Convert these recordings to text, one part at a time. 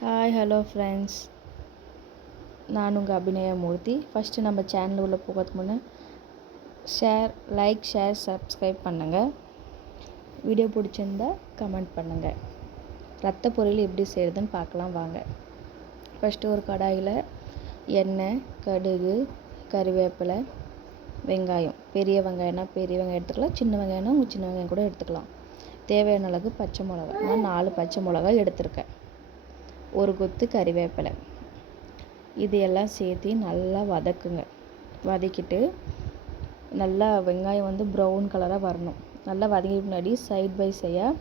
Hi hello friends, நான் உங்கள் அபிநயமூர்த்தி. First நம்ம சேனல் உள்ள போகிறதுக்கு முன்னே ஷேர் சப்ஸ்கிரைப் பண்ணுங்கள். வீடியோ பிடிச்சிருந்தா கமெண்ட் பண்ணுங்கள். ரத்த பொரியல் எப்படி செய்கிறதுன்னு பார்க்கலாம் வாங்க. ஃபஸ்ட்டு ஒரு கடாயில் எண்ணெய், கடுகு, கறிவேப்பிலை, வெங்காயம், பெரிய வெங்காயம்னா பெரிய வெங்காயம் எடுத்துக்கலாம், சின்ன வெங்காயம்னா சின்ன வெங்காயம் கூட எடுத்துக்கலாம். தேவையான அளவுக்கு பச்சை மிளகா, நான் 4 பச்சை மிளகா எடுத்திருக்கேன். ஒரு கொத்து கறிவேப்பிலை, இது எல்லாம் சேர்த்து நல்லா வதக்குங்க. வதக்கிட்டு நல்லா வெங்காயம் ப்ரௌன் கலராக வரணும். நல்லா வதங்கிட்டு முன்னாடி சைட் பை சைடாக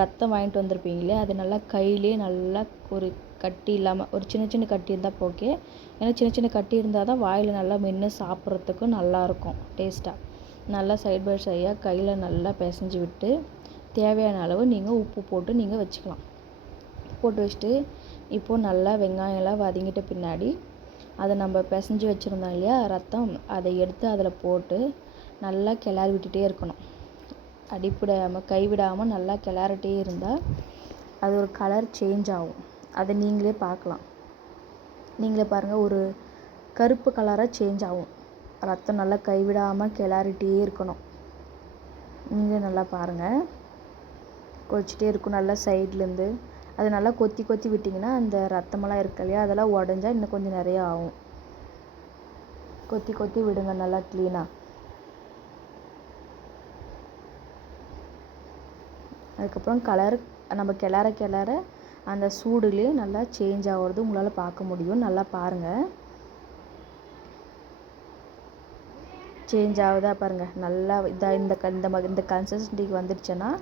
ரத்தம் வாங்கிட்டு வந்திருப்பீங்களே, அது நல்லா கையிலே நல்லா ஒரு கட்டி இல்லாமல் ஒரு சின்ன சின்ன கட்டி இருந்தால் ஓகே. ஏன்னா சின்ன சின்ன கட்டி இருந்தால் தான் வாயில் நல்லா மென்று சாப்பிட்றதுக்கும் நல்லாயிருக்கும் டேஸ்ட்டாக. நல்லா சைட் பை சைடாக கையில் நல்லா பிசைஞ்சு விட்டு தேவையான அளவு நீங்கள் உப்பு போட்டு நீங்கள் வச்சுக்கலாம். போட்டு வச்சுட்டு இப்போது நல்லா வெங்காயம்லாம் வதங்கிட்ட பின்னாடி அதை நம்ம பிசைஞ்சு வச்சுருந்தோம் இல்லையா ரத்தம், அதை எடுத்து அதில் போட்டு நல்லா கிளறி விட்டுட்டே இருக்கணும். அடிப்பிடாமல் கைவிடாமல் நல்லா கிளறிட்டே இருந்தால் அது ஒரு கலர் சேஞ்ச் ஆகும். அதை நீங்களே பார்க்கலாம். நீங்களே பாருங்கள், ஒரு கருப்பு கலராக சேஞ்ச் ஆகும். ரத்தம் நல்லா கைவிடாமல் கிளறிட்டே இருக்கணும். நீங்களே நல்லா பாருங்கள், கொதிச்சிட்டே இருக்கும். நல்லா சைட்லேருந்து அது நல்லா கொத்தி கொத்தி விட்டிங்கன்னா அந்த ரத்தமெல்லாம் இருக்கு இல்லையா, அதெல்லாம் உடஞ்சா இன்னும் கொஞ்சம் நிறையா ஆகும். கொத்தி கொத்தி விடுங்க நல்லா க்ளீனாக. அதுக்கப்புறம் கலர் நம்ம கிளற அந்த சூடுலேயே நல்லா சேஞ்ச் ஆகிறது உங்களால் பார்க்க முடியும். நல்லா பாருங்கள், சேஞ்ச் ஆகுதா பாருங்கள். நல்லா இதாக இந்த கன்சிஸ்டன்சிக்கு வந்துடுச்சுன்னா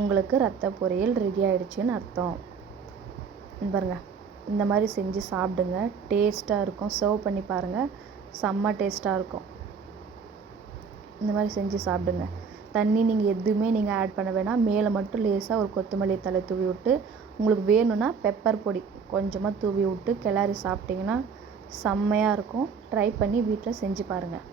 உங்களுக்கு ரத்த பொரியல் ரெடி ஆகிடுச்சின்னு அர்த்தம். பாருங்கள், இந்த மாதிரி செஞ்சு சாப்பிடுங்க, டேஸ்ட்டாக இருக்கும். சர்வ் பண்ணி பாருங்கள், செம்ம டேஸ்ட்டாக இருக்கும். இந்த மாதிரி செஞ்சு சாப்பிடுங்க. தண்ணி நீங்கள் எதுவுமே நீங்கள் ஆட் பண்ண வேணாம். மேலே மட்டும் லேசாக ஒரு கொத்தமல்லி தழை தூவி விட்டு, உங்களுக்கு வேணும்னா பெப்பர் பொடி கொஞ்சமாக தூவி விட்டு கிளறி சாப்பிட்டிங்கன்னா செம்மையாக இருக்கும். ட்ரை பண்ணி வீட்டில் செஞ்சு பாருங்கள்.